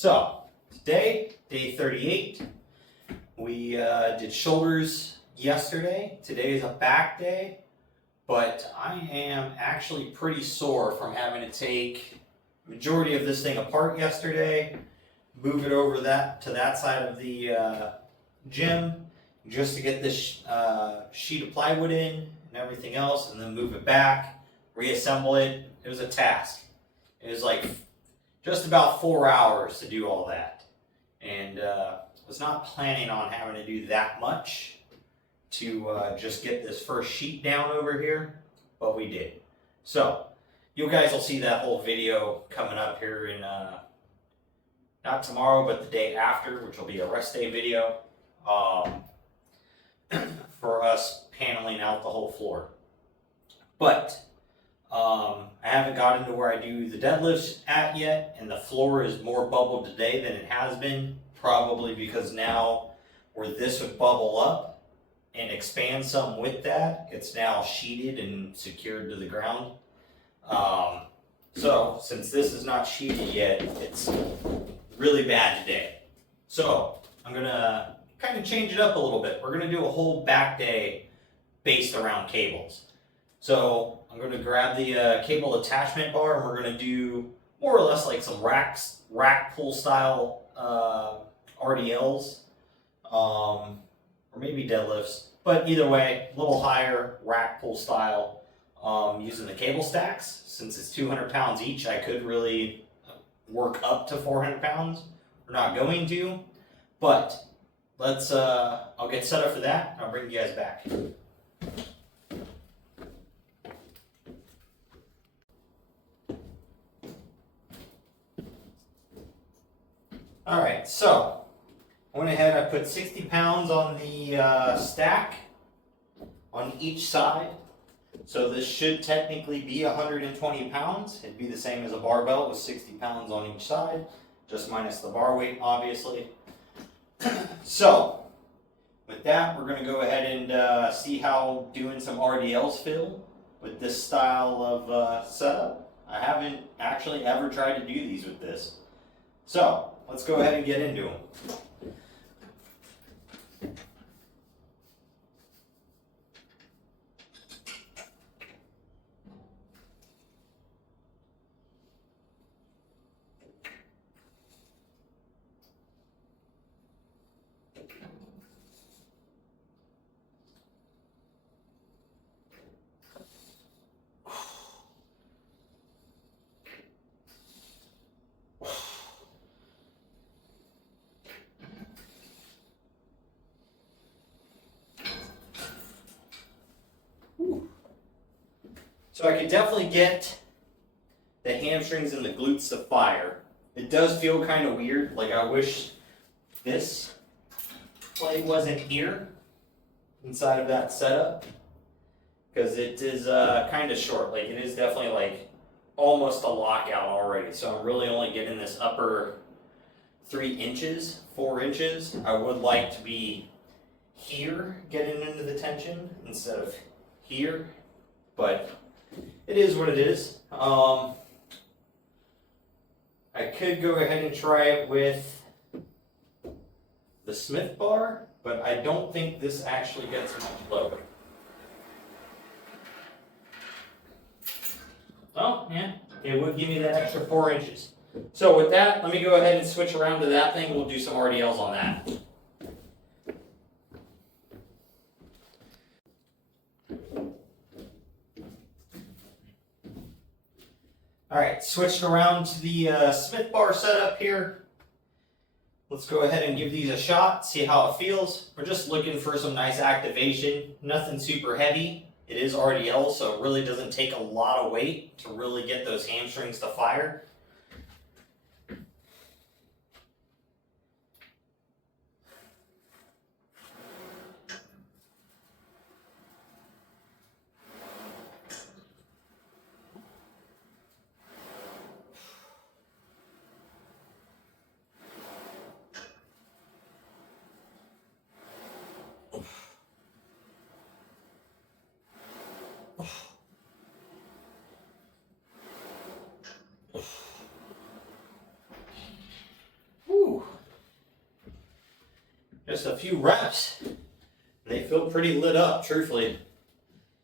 So, today, day 38. We did shoulders yesterday. Today is a back day, but I am actually pretty sore from having to take the majority of this thing apart yesterday, move it over to that side of the gym just to get this sheet of plywood in and everything else, and then move it back, reassemble it. It was a task. It was like just about 4 hours to do all that, and was not planning on having to do that much to just get this first sheet down over here, but we did. So you guys will see that whole video coming up here in not tomorrow, but the day after, which will be a rest day video for us paneling out the whole floor. But I haven't gotten to where I do the deadlifts at yet, and the floor is more bubbled today than it has been, probably because now where this would bubble up and expand some with that, it's now sheeted and secured to the ground. So since this is not sheeted yet, it's really bad today. So I'm gonna kind of change it up a little bit. We're gonna do a whole back day based around cables. So I'm going to grab the cable attachment bar, and we're going to do more or less like some rack pull style RDLs, or maybe deadlifts. But either way, a little higher rack pull style using the cable stacks. Since it's 200 pounds each, I could really work up to 400 pounds. We're not going to, but let's. I'll get set up for that, and I'll bring you guys back. Alright, so I went ahead, I put 60 pounds on the stack on each side. So this should technically be 120 pounds. It'd be the same as a barbell with 60 pounds on each side, just minus the bar weight, obviously. So with that, we're going to go ahead and see how doing some RDLs feel with this style of setup. I haven't actually ever tried to do these with this. So let's go ahead and get into them. So I could definitely get the hamstrings and the glutes to fire. It does feel kind of weird. Like I wish this plate wasn't here inside of that setup, because it is kind of short. Like it is definitely like almost a lockout already. So I'm really only getting this upper 3 inches, 4 inches. I would like to be here getting into the tension instead of here, but it is what it is. I could go ahead and try it with the Smith bar, but I don't think this actually gets much lower. Oh, yeah, it would give me that extra 4 inches. So with that, let me go ahead and switch around to that thing. We'll do some RDLs on that. Alright, switched around to the Smith bar setup here. Let's go ahead and give these a shot, see how it feels. We're just looking for some nice activation, nothing super heavy. It is RDL, so it really doesn't take a lot of weight to really get those hamstrings to fire. just a few reps, and they feel pretty lit up, truthfully.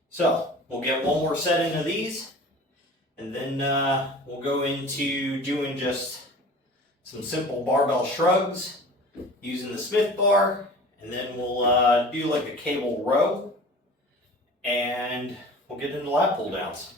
So we'll get one more set into these, and then we'll go into doing just some simple barbell shrugs using the Smith bar, and then we'll do like a cable row, and we'll get into lat pull downs.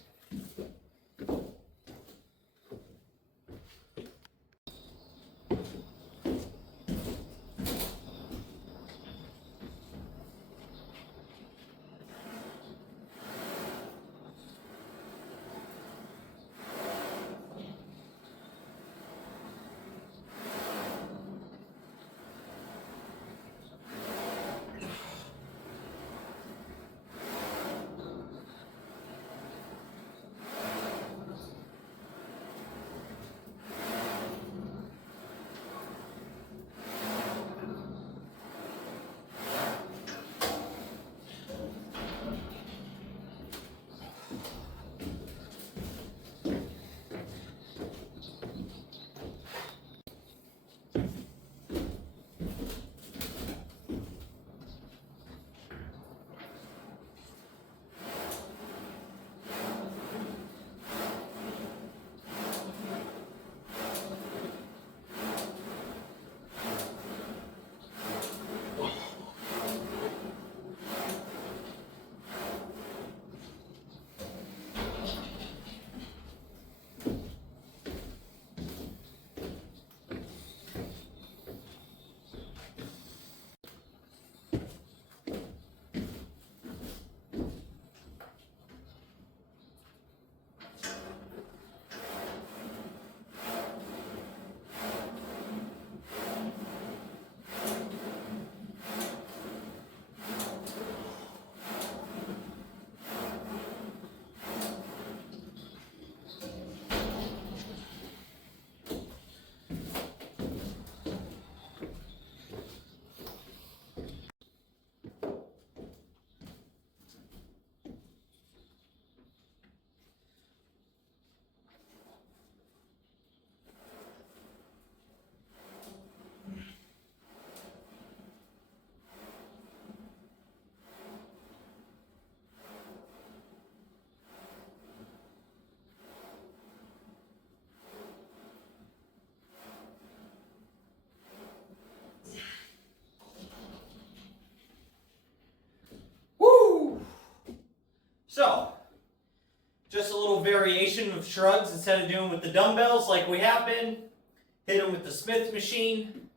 So, just a little variation of shrugs instead of doing with the dumbbells like we have been. Hit them with the Smith machine.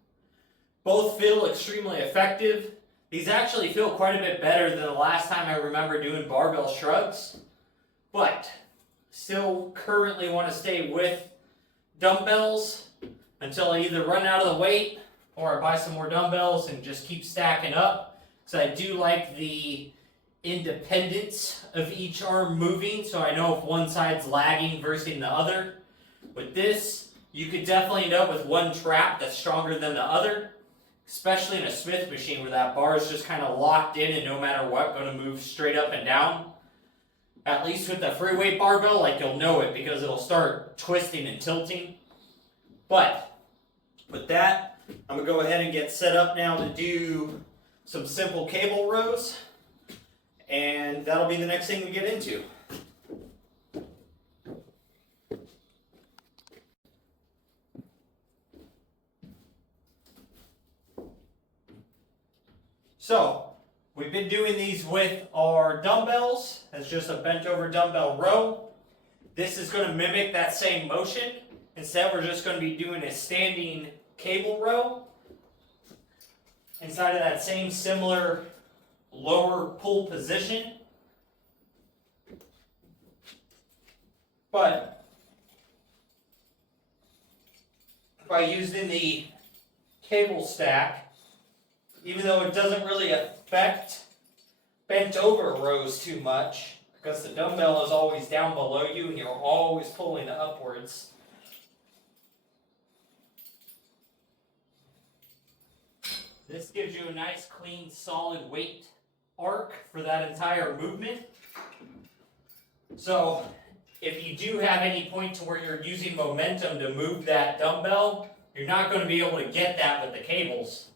Both feel extremely effective. These actually feel quite a bit better than the last time I remember doing barbell shrugs. But, still currently want to stay with dumbbells until I either run out of the weight or I buy some more dumbbells and just keep stacking up. Because I do like the independence of each arm moving, so I know if one side's lagging versus the other. With this, you could definitely end up with one trap that's stronger than the other, especially in a Smith machine where that bar is just kind of locked in and no matter what, going to move straight up and down. At least with the free weight barbell, like you'll know it because it'll start twisting and tilting. But with that, I'm going to go ahead and get set up now to do some simple cable rows. And that'll be the next thing we get into. So, we've been doing these with our dumbbells as just a bent over dumbbell row. This is going to mimic that same motion. Instead, we're just going to be doing a standing cable row inside of that same similar lower pull position. But by using the cable stack, even though it doesn't really affect bent over rows too much, because the dumbbell is always down below you and you're always pulling upwards, this gives you a nice, clean, solid weight arc for that entire movement. So if you do have any point to where you're using momentum to move that dumbbell, you're not going to be able to get that with the cables.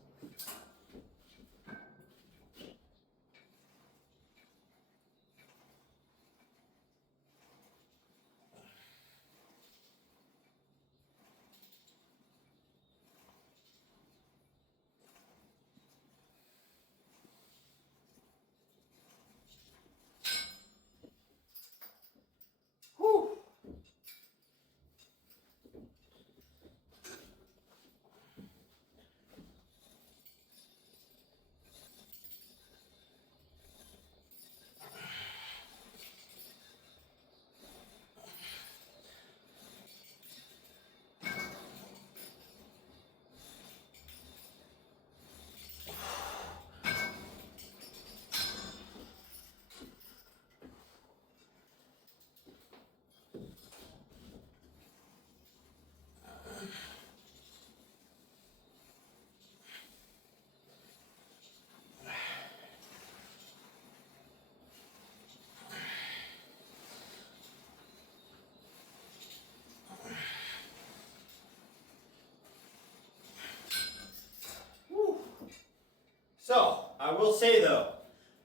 will say though,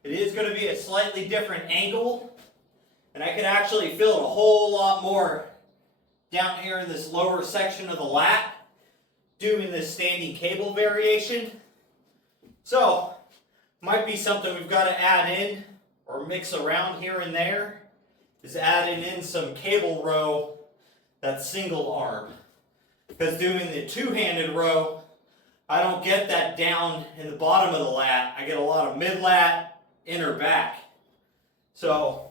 it is going to be a slightly different angle, and I can actually feel it a whole lot more down here in this lower section of the lat doing this standing cable variation. So, might be something we've got to add in or mix around here and there, is adding in some cable row that's single arm. Because doing the two-handed row, I don't get that down in the bottom of the lat. I get a lot of mid-lat, inner back. So,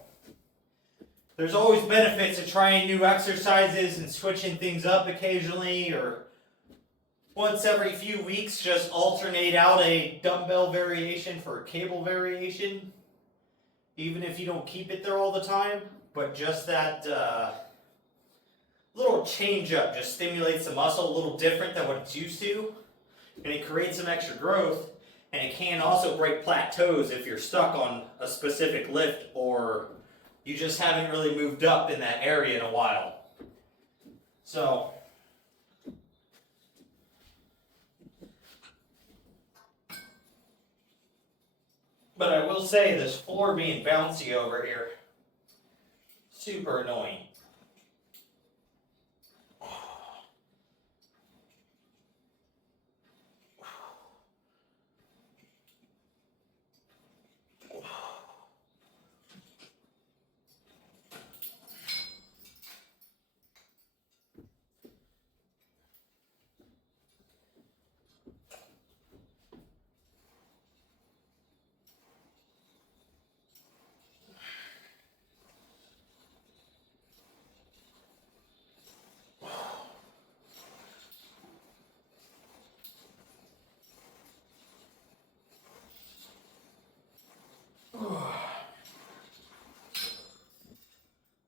there's always benefits to trying new exercises and switching things up occasionally, or once every few weeks just alternate out a dumbbell variation for a cable variation. Even if you don't keep it there all the time, but just that little change up just stimulates the muscle a little different than what it's used to, and it creates some extra growth, and it can also break plateaus if you're stuck on a specific lift or you just haven't really moved up in that area in a while. So, but I will say this floor being bouncy over here, super annoying.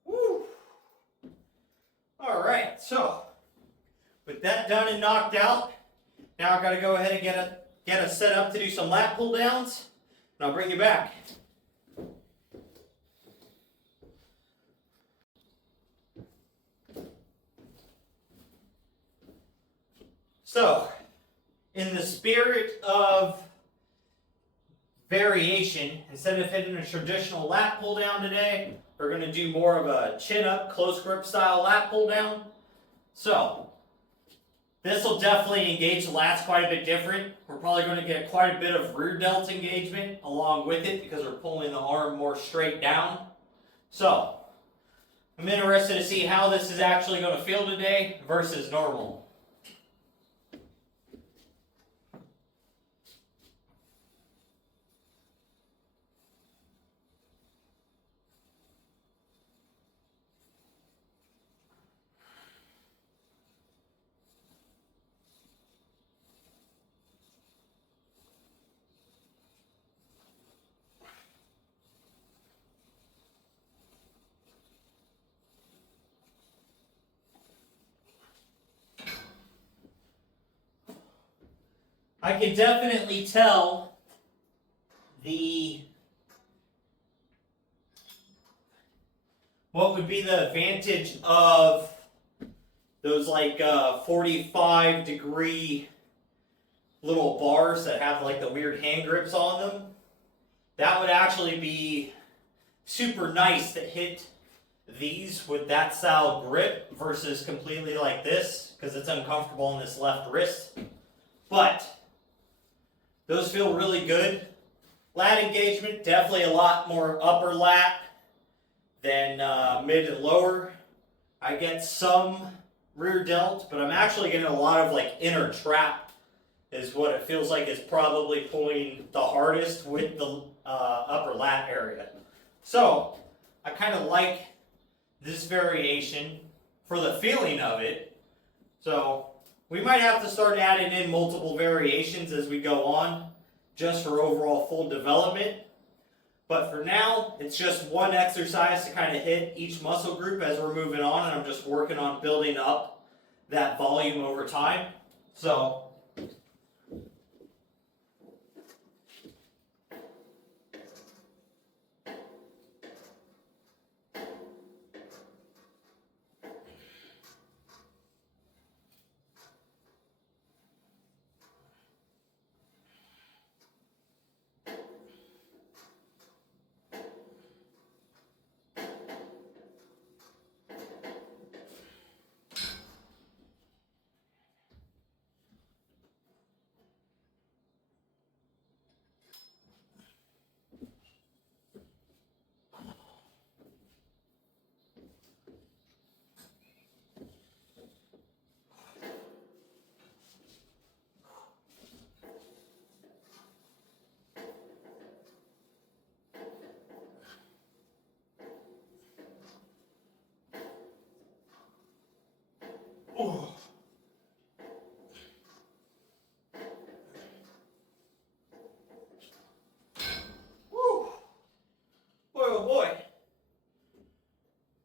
Woo. All right, so with that done and knocked out, now I've got to go ahead and get us set up to do some lat pull downs, and I'll bring you back. So, in the spirit of variation, instead of hitting a traditional lat pull down today, we're going to do more of a chin up, close grip style lat pull down. So, this will definitely engage the lats quite a bit different. We're probably going to get quite a bit of rear delt engagement along with it because we're pulling the arm more straight down. So, I'm interested to see how this is actually going to feel today versus normal. I can definitely tell what would be the advantage of those like 45-degree little bars that have like the weird hand grips on them. That would actually be super nice to hit these with that style grip versus completely like this, because it's uncomfortable on this left wrist. But those feel really good. Lat engagement, definitely a lot more upper lat than mid and lower. I get some rear delt, but I'm actually getting a lot of like inner trap is what it feels like is probably pulling the hardest with the upper lat area. So I kind of like this variation for the feeling of it. So we might have to start adding in multiple variations as we go on, just for overall full development. But for now, it's just one exercise to kind of hit each muscle group as we're moving on, and I'm just working on building up that volume over time. So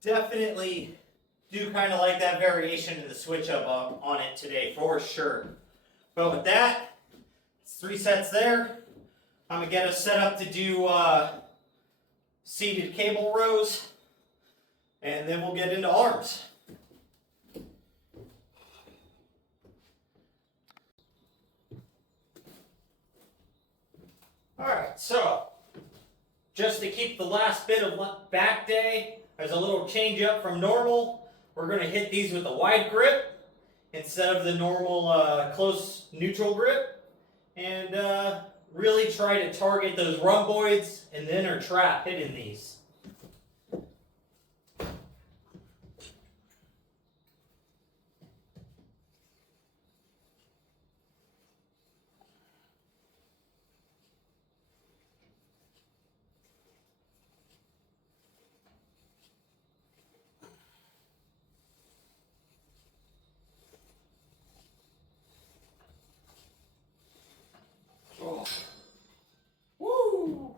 Definitely do kind of like that variation in the switch up on it today, for sure. But with that, it's 3 sets there. I'm going to get us set up to do seated cable rows, and then we'll get into arms. Alright, so just to keep the last bit of back day as a little change up from normal, we're going to hit these with a wide grip instead of the normal close neutral grip, and really try to target those rhomboids and the inner trap hitting these. Oh. Woo!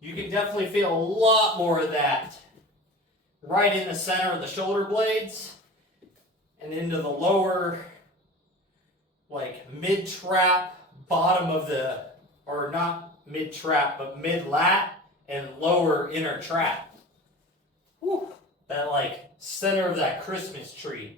You can definitely feel a lot more of that right in the center of the shoulder blades and into the lower, like mid-trap, bottom of the, or not mid-trap, but mid-lat and lower inner trap. Woo! That like center of that Christmas tree.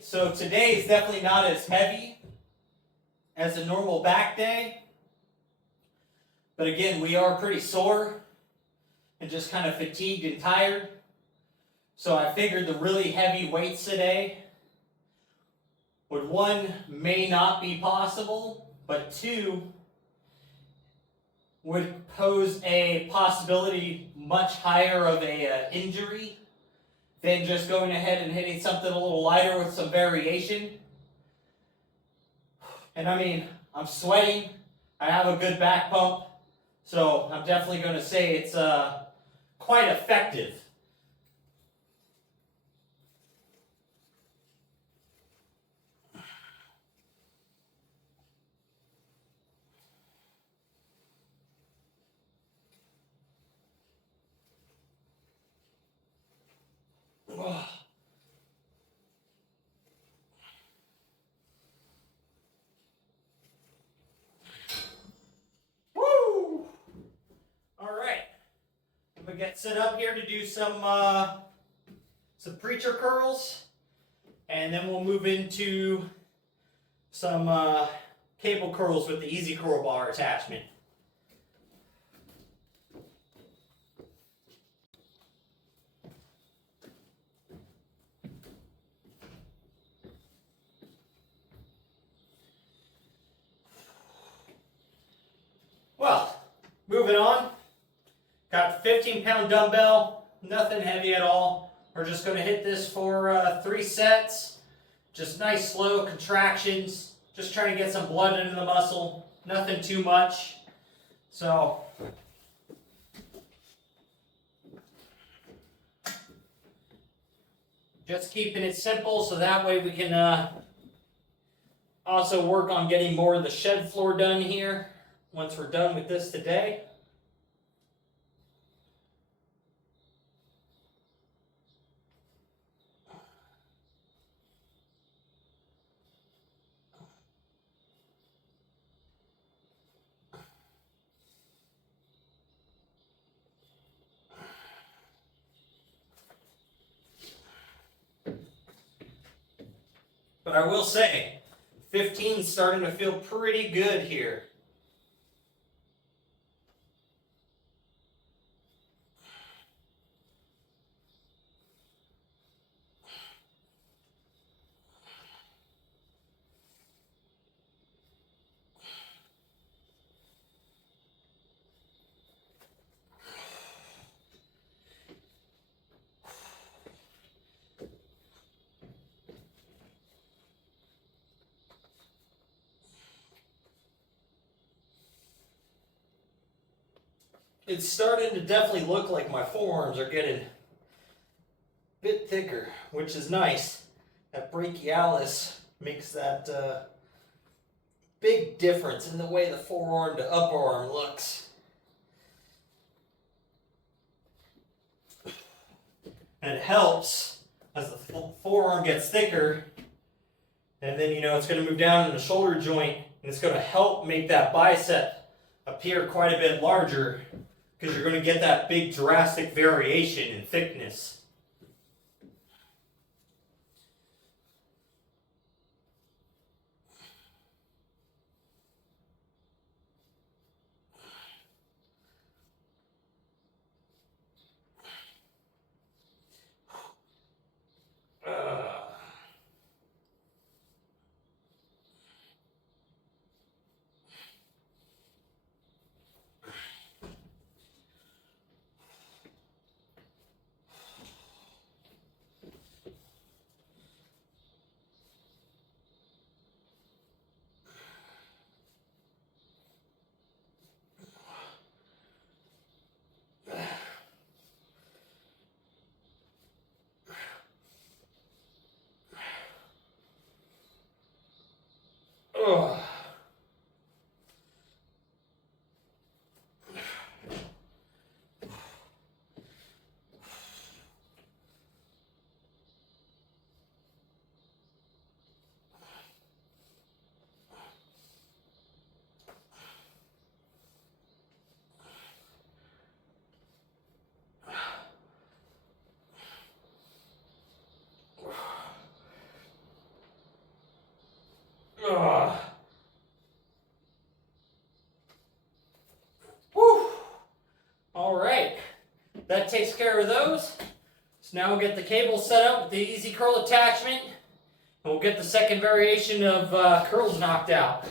So today is definitely not as heavy as a normal back day. But again, we are pretty sore and just kind of fatigued and tired. So I figured the really heavy weights today would, one, may not be possible, but two, would pose a possibility much higher of a injury than just going ahead and hitting something a little lighter with some variation. And I mean, I'm sweating, I have a good back pump, so I'm definitely going to say it's quite effective. Woo! All right, I'm gonna get set up here to do some preacher curls, and then we'll move into some cable curls with the easy curl bar attachment. Well, moving on. Got the 15-pound dumbbell, nothing heavy at all. We're just going to hit this for 3 sets. Just nice slow contractions. Just trying to get some blood into the muscle. Nothing too much. So, just keeping it simple so that way we can also work on getting more of the shed floor done here once we're done with this today. But I will say, 15 is starting to feel pretty good here. it's starting to definitely look like my forearms are getting a bit thicker, which is nice. That brachialis makes that big difference in the way the forearm to upper arm looks. And it helps as the forearm gets thicker, and then it's going to move down in the shoulder joint, and it's going to help make that bicep appear quite a bit larger, because you're going to get that big drastic variation in thickness. Ugh. Ugh. Whew. All right, that takes care of those. So now we'll get the cable set up with the easy curl attachment, and we'll get the second variation of curls knocked out.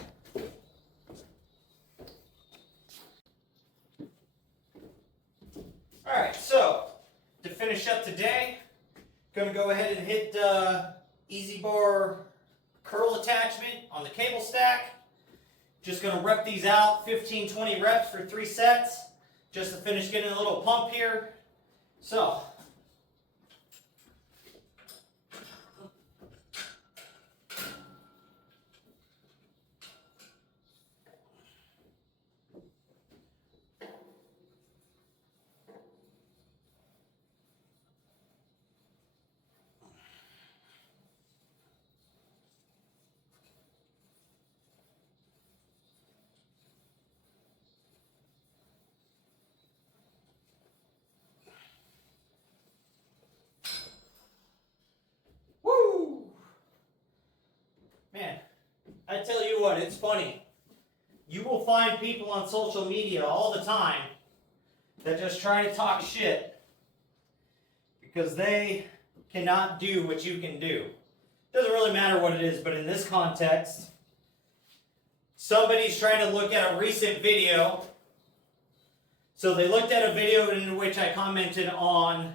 All right, so to finish up today, going to go ahead and hit easy bar curl attachment on the cable stack. Just going to rep these out, 15-20 reps for 3 sets, just to finish getting a little pump here. So, man, I tell you what, it's funny. You will find people on social media all the time that just try to talk shit because they cannot do what you can do. Doesn't really matter what it is, but in this context, somebody's trying to look at a recent video. So they looked at a video in which I commented on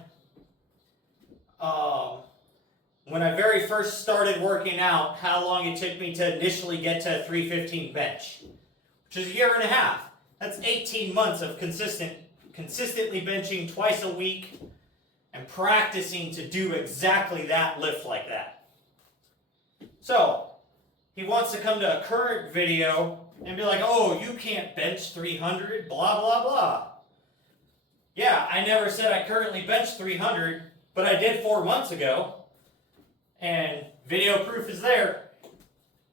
when I very first started working out, how long it took me to initially get to a 315 bench, which is a year and a half. That's 18 months of consistently benching twice a week and practicing to do exactly that lift like that. So he wants to come to a current video and be like, oh, you can't bench 300, blah, blah, blah. Yeah, I never said I currently bench 300, but I did 4 months ago. And video proof is there.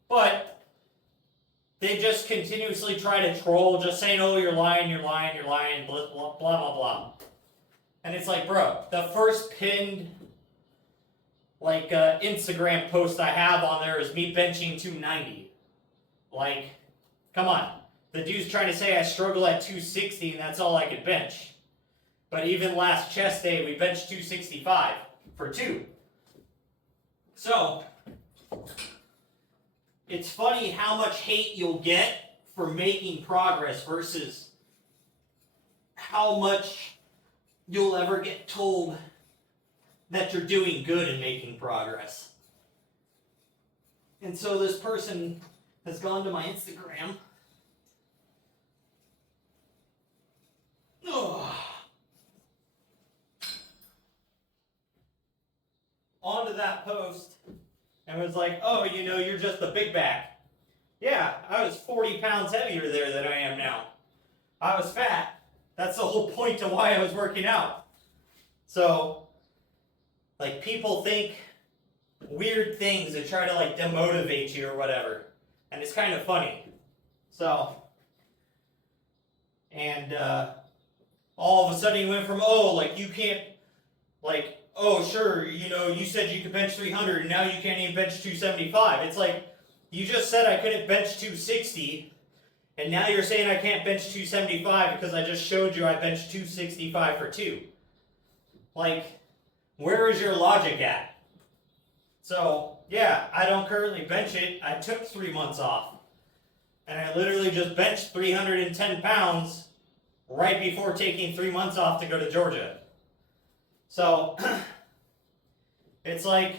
But they just continuously try to troll, just saying, oh, you're lying, blah, blah, blah, blah, blah. And it's like, bro, the first pinned Instagram post I have on there is me benching 290. Like, come on. The dude's trying to say I struggle at 260 and that's all I could bench. But even last chest day, we benched 265 for 2. So, it's funny how much hate you'll get for making progress versus how much you'll ever get told that you're doing good and making progress. And so this person has gone to my Instagram. Onto that post and was like, oh, you're just a big back. Yeah, I was 40 pounds heavier there than I am now. I was fat. That's the whole point to why I was working out. So, like, people think weird things and try to, like, demotivate you or whatever. And it's kind of funny. So, and all of a sudden you went from, oh, like, you can't, like, oh, sure, you said you could bench 300 and now you can't even bench 275. It's like, you just said I couldn't bench 260 and now you're saying I can't bench 275 because I just showed you I benched 265 for 2. Like, where is your logic at? So, yeah, I don't currently bench it. I took 3 months off. And I literally just benched 310 pounds right before taking 3 months off to go to Georgia. So, it's like,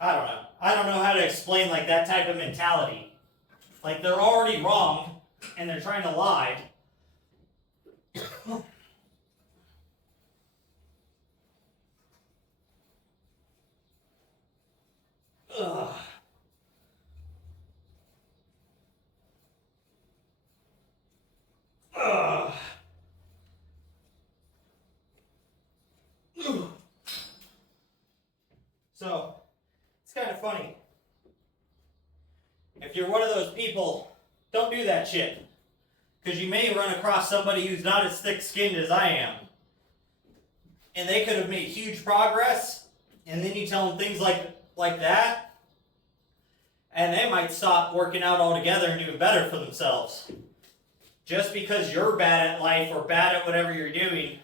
I don't know. I don't know how to explain, like, that type of mentality. Like, they're already wrong, and they're trying to lie. Ugh. Ugh. So, it's kind of funny. If you're one of those people, don't do that shit. Because you may run across somebody who's not as thick-skinned as I am. And they could have made huge progress, and then you tell them things like that, and they might stop working out altogether and doing better for themselves. Just because you're bad at life or bad at whatever you're doing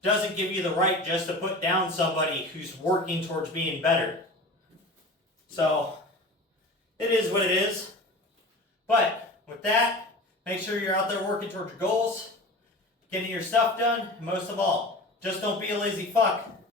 doesn't give you the right just to put down somebody who's working towards being better. So, it is what it is. But, with that, make sure you're out there working towards your goals, getting your stuff done, and most of all, just don't be a lazy fuck.